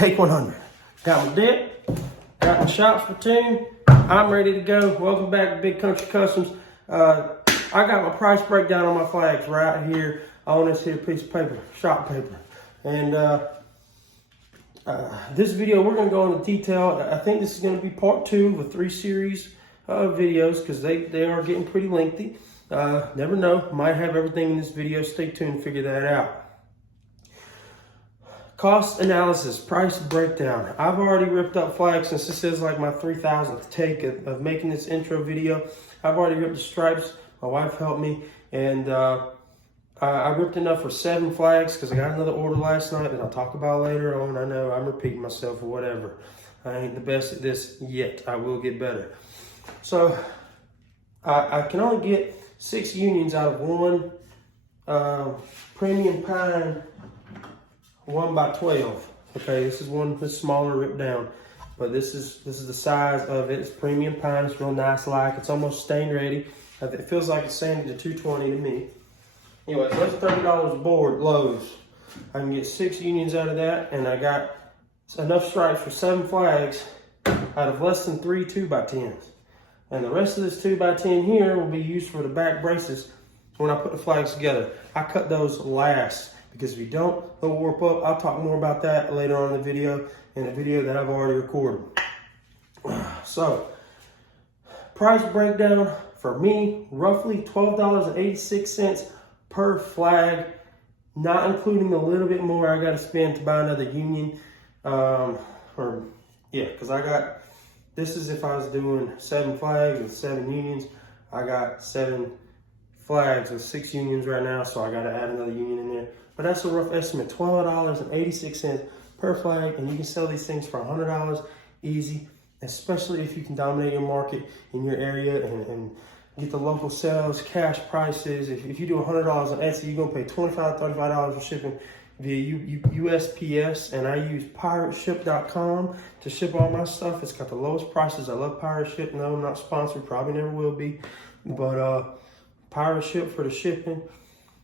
take 100. Got my dip, got my shop spittoon. I'm ready to go. Welcome back to Big Country Customs. I got my price breakdown on my flags right here on this here piece of paper, shop paper. And this video, we're gonna go into detail. I think this is gonna be part 2 of a 3 series of videos because they are getting pretty lengthy. Never know, might have everything in this video. Stay tuned to figure that out. Cost analysis, price breakdown. I've already ripped up flags since this is like my 3,000th take of making this intro video. I've already ripped the stripes. My wife helped me, and I ripped enough for 7 flags because I got another order last night that I'll talk about later on. I know I'm repeating myself or whatever. I ain't the best at this yet. I will get better. So I can only get 6 unions out of one premium pine 1x12. Okay, this is one that's smaller ripped down, but this is the size of it. It's premium pine. It's real nice like. It's almost stain ready. It feels like it's sanded to 220 to me. Anyway, so that's $30 a board, Lowe's. I can get 6 unions out of that, and I got enough stripes for 7 flags out of less than 3 2x10s. And the rest of this 2x10 here will be used for the back braces when I put the flags together. I cut those last because if you don't, they'll warp up. I'll talk more about that later on in the video, that I've already recorded. So, price breakdown for me, roughly $12.86 per flag, not including the little bit more I got to spend to buy another union. Because I got, this is if I was doing 7 flags and 7 unions. I got 7 flags with 6 unions right now, so I got to add another union in there. But that's a rough estimate, $12.86 per flag, and you can sell these things for $100 easy, especially if you can dominate your market in your area and get the local sales, cash prices. If you do $100 on Etsy, you're gonna pay $25, $35 for shipping via USPS, and I use pirateship.com to ship all my stuff. It's got the lowest prices. I love Pirate Ship. No, I'm not sponsored, probably never will be, but Pirate Ship for the shipping.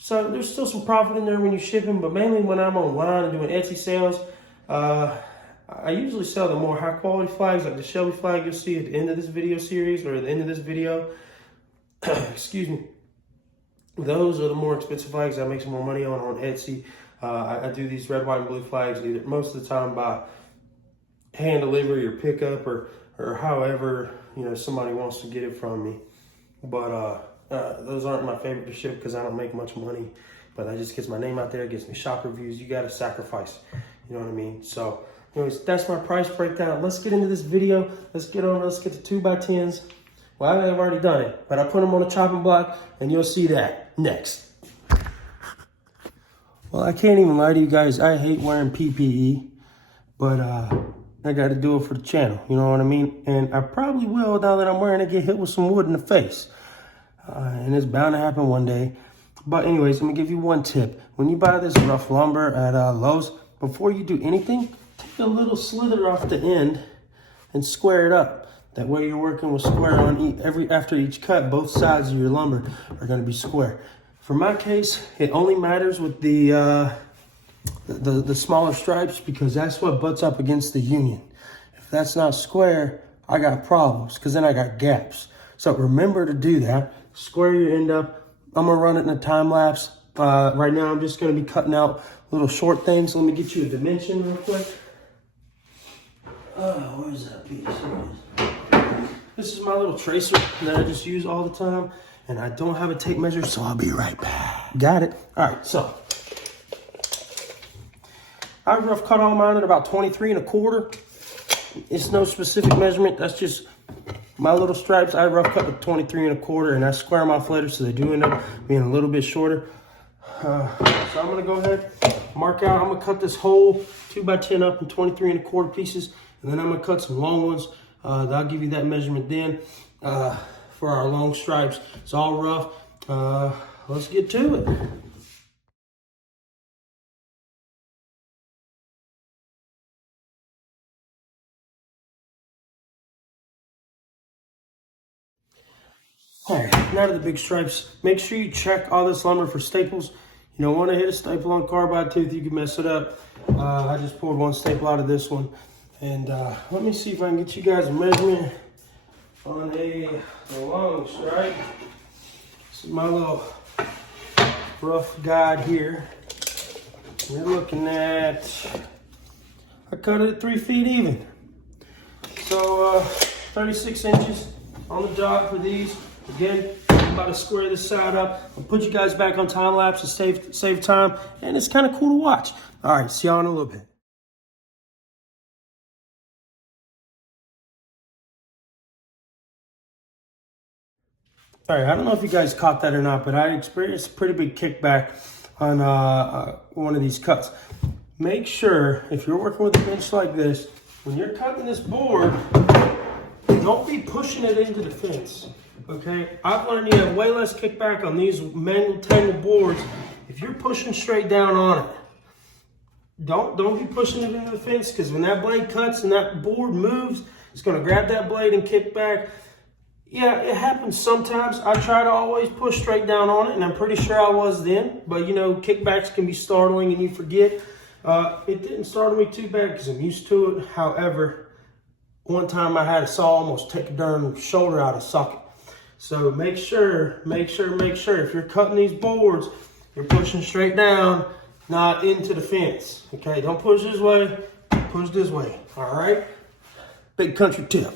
So there's still some profit in there when you're shipping, but mainly when I'm online and doing Etsy sales, I usually sell the more high quality flags, like the Shelby flag you'll see at the end of this video series or at the end of this video. Excuse me. Those are the more expensive flags I make some more money on Etsy. I do these red, white, and blue flags either most of the time by hand delivery or pickup or however somebody wants to get it from me. But those aren't my favorite to ship because I don't make much money. But that just gets my name out there, it gets me shop reviews. You got to sacrifice. You know what I mean? So, anyways, that's my price breakdown. Let's get into this video. Let's get the 2x10s. Well, I've already done it, but I put them on a chopping block, and you'll see that next. Well, I can't even lie to you guys. I hate wearing PPE, but I got to do it for the channel. You know what I mean? And I probably will, now that I'm wearing it, get hit with some wood in the face. And it's bound to happen one day. But anyways, let me give you one tip. When you buy this rough lumber at Lowe's, before you do anything, take a little slither off the end and square it up. That way you're working with square on after each cut. Both sides of your lumber are going to be square. For my case, it only matters with the smaller stripes because that's what butts up against the union. If that's not square, I got problems because then I got gaps. So remember to do that. Square your end up. I'm going to run it in a time lapse. Right now I'm just going to be cutting out little short things. Let me get you a dimension real quick. Where's that piece? This is my little tracer that I just use all the time, and I don't have a tape measure, so I'll be right back. Got it? All right, so I rough cut all mine at about 23 1/4. It's no specific measurement. That's just my little stripes. I rough cut at 23 1/4, and I square my flatters so they do end up being a little bit shorter. So I'm gonna go ahead, mark out. I'm gonna cut this whole 2x10 up in 23 1/4 pieces, and then I'm gonna cut some long ones. I'll give you that measurement then for our long stripes. It's all rough. Let's get to it. All right, now to the big stripes. Make sure you check all this lumber for staples. You don't want to hit a staple on carbide tooth, you can mess it up. I just poured one staple out of this one. And let me see if I can get you guys a measurement on a long strike. This is my little rough guide here. We're looking at, I cut it at 3 feet even. So 36 inches on the dot for these. Again, I'm about to square this side up. I'll put you guys back on time lapse to save time. And it's kind of cool to watch. All right, see y'all in a little bit. All right, I don't know if you guys caught that or not, but I experienced a pretty big kickback on one of these cuts. Make sure, if you're working with a bench like this, when you're cutting this board, don't be pushing it into the fence, okay? I've learned you have way less kickback on these manual tangle boards if you're pushing straight down on it. Don't be pushing it into the fence, because when that blade cuts and that board moves, it's gonna grab that blade and kick back. Yeah, it happens sometimes. I try to always push straight down on it, and I'm pretty sure I was then. But, you know, kickbacks can be startling and you forget. It didn't startle me too bad because I'm used to it. However, one time I had a saw almost take a darn shoulder out of socket. So make sure, if you're cutting these boards, you're pushing straight down, not into the fence. Okay, don't push this way, push this way. All right? Big country tip.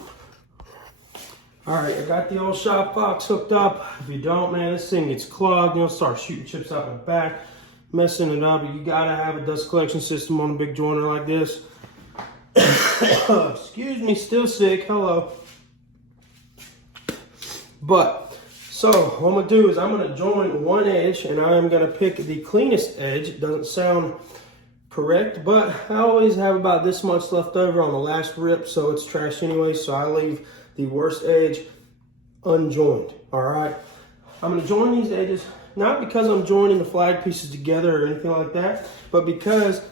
All right, I got the old shop box hooked up. If you don't, man, this thing gets clogged. You'll start shooting chips out the back, messing it up. But you gotta have a dust collection system on a big joiner like this. Excuse me, still sick, hello. But, so what I'm gonna do is I'm gonna join one edge, and I am gonna pick the cleanest edge. It doesn't sound correct, but I always have about this much left over on the last rip, so it's trash anyway, so I leave the worst edge unjoined. All right, I'm gonna join these edges, not because I'm joining the flag pieces together or anything like that, but because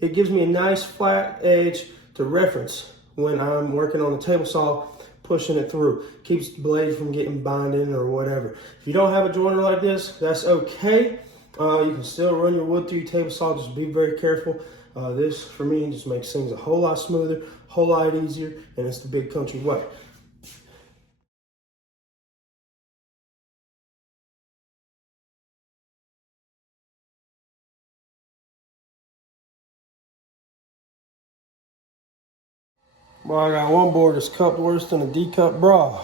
it gives me a nice flat edge to reference when I'm working on the table saw, pushing it through. Keeps the blade from getting binding or whatever. If you don't have a joiner like this, that's okay. You can still run your wood through your table saw, just be very careful. This, for me, just makes things a whole lot smoother, a whole lot easier, and it's the big country way. Well, I got one board that's cupped worse than a D-cup bra.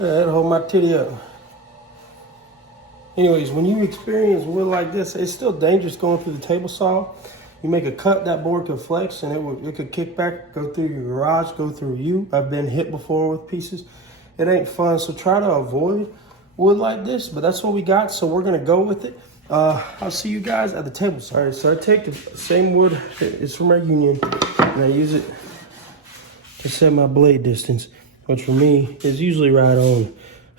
Yeah, that'll hold my titty up. Anyways, when you experience wood like this, it's still dangerous going through the table saw. You make a cut, that board could flex and it could kick back, go through your garage, go through you. I've been hit before with pieces. It ain't fun, so try to avoid wood like this, but that's what we got, so we're gonna go with it. I'll see you guys at the table saw. All right, so I take the same wood, it's from our union, and I use it to set my blade distance, which for me is usually right on,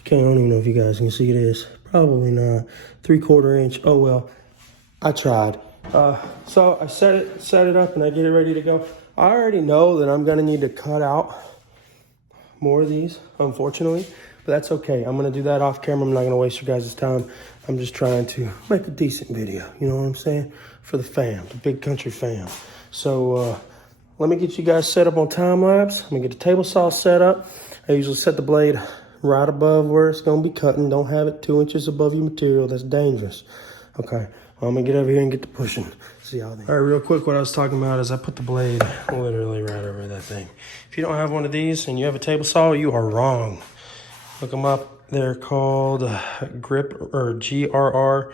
I don't even know if you guys can see this, probably not, 3/4 inch, oh well, I tried. So I set it up and I get it ready to go. I already know that I'm gonna need to cut out more of these, unfortunately, but that's okay. I'm gonna do that off camera. I'm not gonna waste your guys' time. I'm just trying to make a decent video, you know what I'm saying? For the fam, the big country fam. So let me get you guys set up on time lapse. I'm gonna get the table saw set up. I usually set the blade right above where it's gonna be cutting. Don't have it 2 inches above your material. That's dangerous. Okay, I'm gonna get over here and get to pushing. See how they. All right, real quick, what I was talking about is I put the blade literally right over that thing. If you don't have one of these and you have a table saw, you are wrong. Look them up. They're called Grip or GRR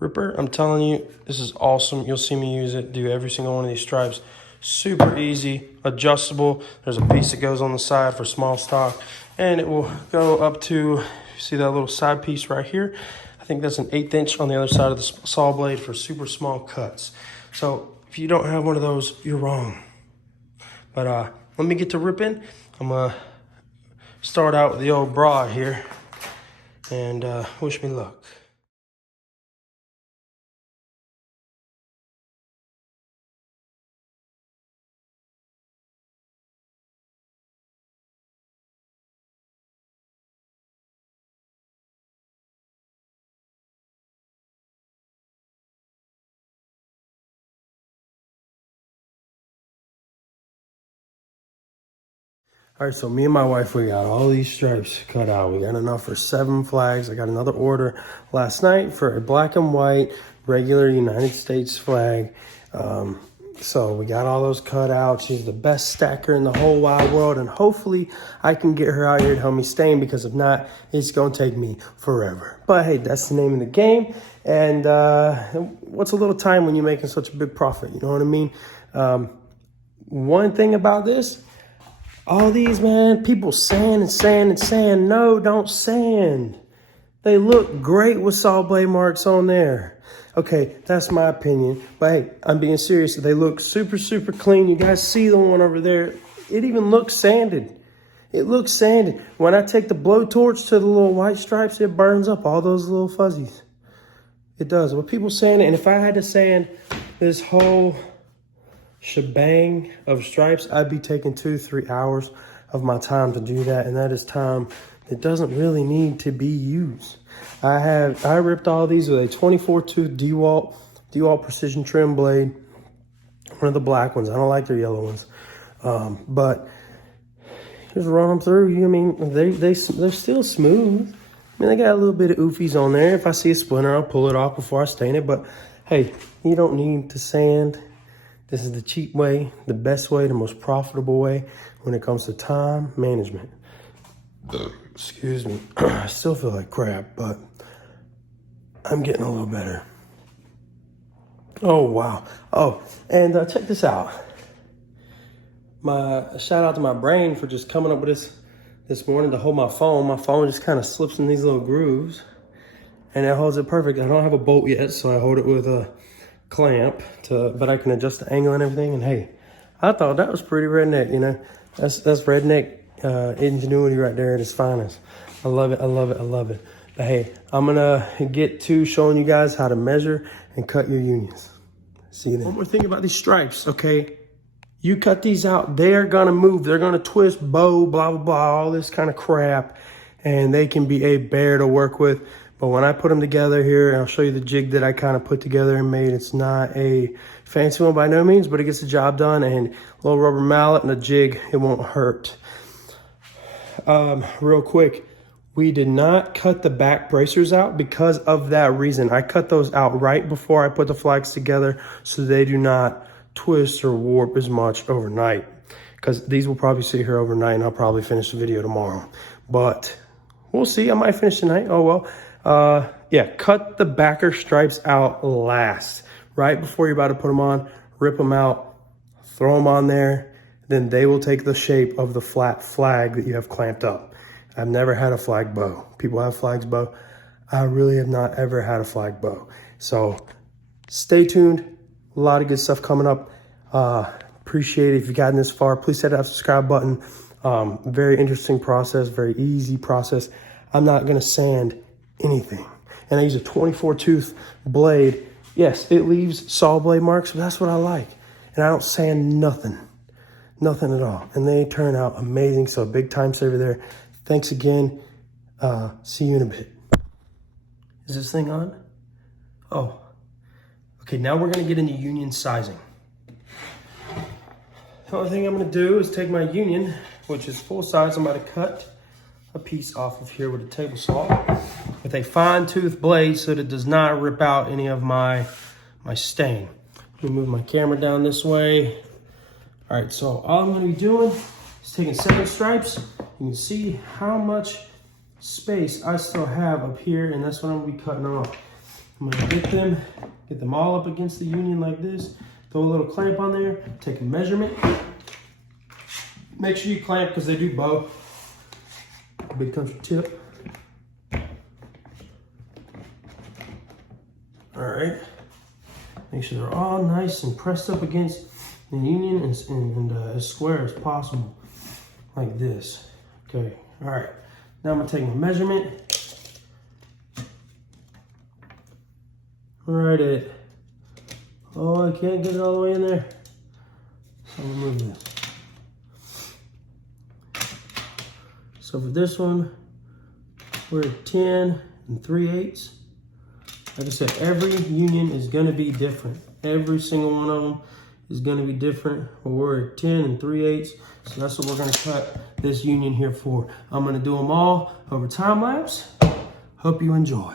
Ripper. I'm telling you, this is awesome. You'll see me use it, do every single one of these stripes. Super easy, adjustable. There's a piece that goes on the side for small stock, and it will go up to, you see that little side piece right here? I think that's an 1/8 inch on the other side of the saw blade for super small cuts. So if you don't have one of those, you're wrong. But let me get to ripping. I'm gonna start out with the old bra here, and wish me luck. All right, so me and my wife, we got all these stripes cut out. We got enough for 7 flags. I got another order last night for a black and white regular United States flag. So we got all those cut out. She's the best stacker in the whole wide world, and hopefully I can get her out here to help me stain, because if not, it's gonna take me forever. But hey, that's the name of the game. And what's a little time when you're making such a big profit? You know what I mean? One thing about this, all these, man, people sand and sand and sand. No, don't sand. They look great with saw blade marks on there. Okay, that's my opinion. But hey, I'm being serious. They look super, super clean. You guys see the one over there? It even looks sanded. It looks sanded. When I take the blowtorch to the little white stripes, it burns up all those little fuzzies. It does. When people sand it, and if I had to sand this whole shebang of stripes, I'd be taking 2-3 hours of my time to do that, and that is time that doesn't really need to be used. I ripped all these with a 24 tooth DeWalt precision trim blade, one of the black ones. I don't like their yellow ones, but just run them through. I mean, they're still smooth. I mean, they got a little bit of oofies on there. If I see a splinter, I'll pull it off before I stain it. But hey, you don't need to sand. This is the cheap way, the best way, the most profitable way when it comes to time management. Excuse me. I still feel like crap, but I'm getting a little better. Oh, wow. Oh, and check this out. Shout out to my brain for just coming up with this morning to hold my phone. My phone just kind of slips in these little grooves, and it holds it perfect. I don't have a bolt yet, so I hold it with a clamp, but I can adjust the angle and everything. And hey, I thought that was pretty redneck, you know. That's redneck ingenuity right there at its finest. I love it, I love it, I love it. But hey, I'm gonna get to showing you guys how to measure and cut your unions. See you then. One more thing about these stripes, okay? You cut these out, they're gonna move, they're gonna twist, bow, blah, blah, blah, all this kind of crap, and they can be a bear to work with. But when I put them together here, and I'll show you the jig that I kind of put together and made. It's not a fancy one by no means, but it gets the job done. And a little rubber mallet and a jig, it won't hurt. Real quick, we did not cut the back bracers out because of that reason. I cut those out right before I put the flags together so they do not twist or warp as much overnight. Because these will probably sit here overnight, and I'll probably finish the video tomorrow. But we'll see. I might finish tonight. Oh, well. Yeah, cut the backer stripes out last, right before you're about to put them on. Rip them out, throw them on there, then they will take the shape of the flat flag that you have clamped up. I've never had a flag bow. People have flags bow. I really have not ever had a flag bow. So stay tuned. A lot of good stuff coming up. Appreciate it. If you've gotten this far, please hit that subscribe button. Very interesting process, very easy process. I'm not gonna sand anything. And I use a 24 tooth blade. Yes, it leaves saw blade marks, but that's what I like. And I don't sand nothing at all. And they turn out amazing. So big time saver there. Thanks again. See you in a bit. Is this thing on? Oh, okay. Now we're gonna get into union sizing. The only thing I'm gonna do is take my union, which is full size. I'm about to cut a piece off of here with a table saw with a fine tooth blade so that it does not rip out any of my stain. Let me move my camera down this way. All right, so all I'm gonna be doing is taking 7 stripes. You can see how much space I still have up here, and that's what I'm gonna be cutting off. I'm gonna get them all up against the union like this, throw a little clamp on there, take a measurement. Make sure you clamp because they do bow. Big country tip. All right. Make sure they're all nice and pressed up against the union and as square as possible, like this. Okay. All right. Now I'm gonna take my measurement. Right at. Oh, I can't get it all the way in there. So I'm gonna move this. So for this one, we're at 10 3/8. Like I said, every union is gonna be different. Every single one of them is going to be different. We're at 10 3/8, so that's what we're going to cut this union here for. I'm going to do them all over time lapse. Hope you enjoy.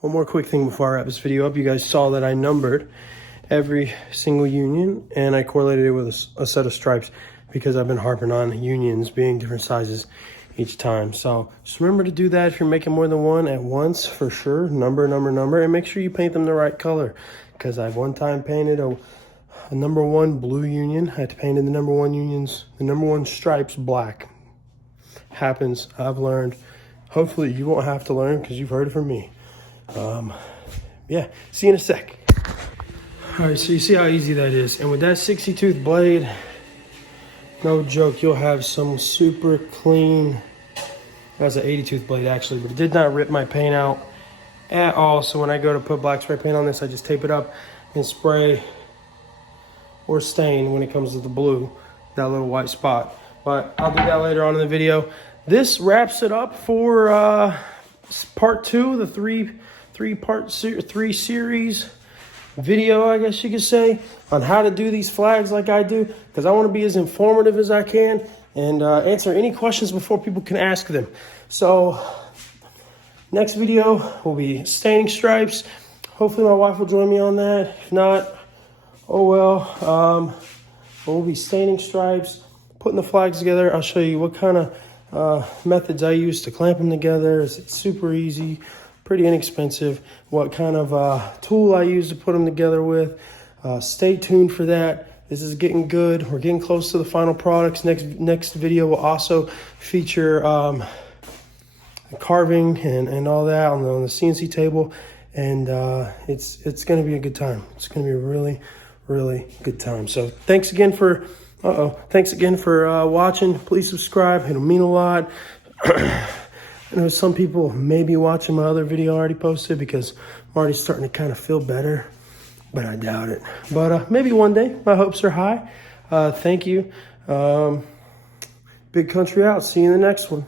One more quick thing before I wrap this video up. You guys saw that I numbered every single union and I correlated it with a set of stripes because I've been harping on unions being different sizes each time. So just remember to do that if you're making more than one at once, for sure. Number, and make sure you paint them the right color, because I've one time painted a number 1 blue union. I had to paint in the number 1 stripes black. Happens. I've learned. Hopefully you won't have to learn because you've heard it from me. Yeah, see you in a sec. All right, so you see how easy that is. And with that 60 tooth blade, no joke, you'll have some super clean, that's an 80 tooth blade actually, but it did not rip my paint out at all. So when I go to put black spray paint on this, I just tape it up and spray or stain when it comes to the blue, that little white spot. But I'll do that later on in the video. This wraps it up for part 2, the three series video, I guess you could say, on how to do these flags like I do, because I want to be as informative as I can and answer any questions before people can ask them. So next video will be staining stripes. Hopefully my wife will join me on that. If not, oh well. We'll be staining stripes, putting the flags together. I'll show you what kind of methods I use to clamp them together. It's super easy, pretty inexpensive. What kind of tool I use to put them together with. Stay tuned for that. This is getting good. We're getting close to the final products. Next video will also feature carving and all that on the CNC table. And it's going to be a good time. It's going to be a really, really good time. So thanks again for watching. Please subscribe. It'll mean a lot. I know some people may be watching my other video I already posted because I'm already starting to kind of feel better, but I doubt it. But maybe one day. My hopes are high. Thank you. Big Country out. See you in the next one.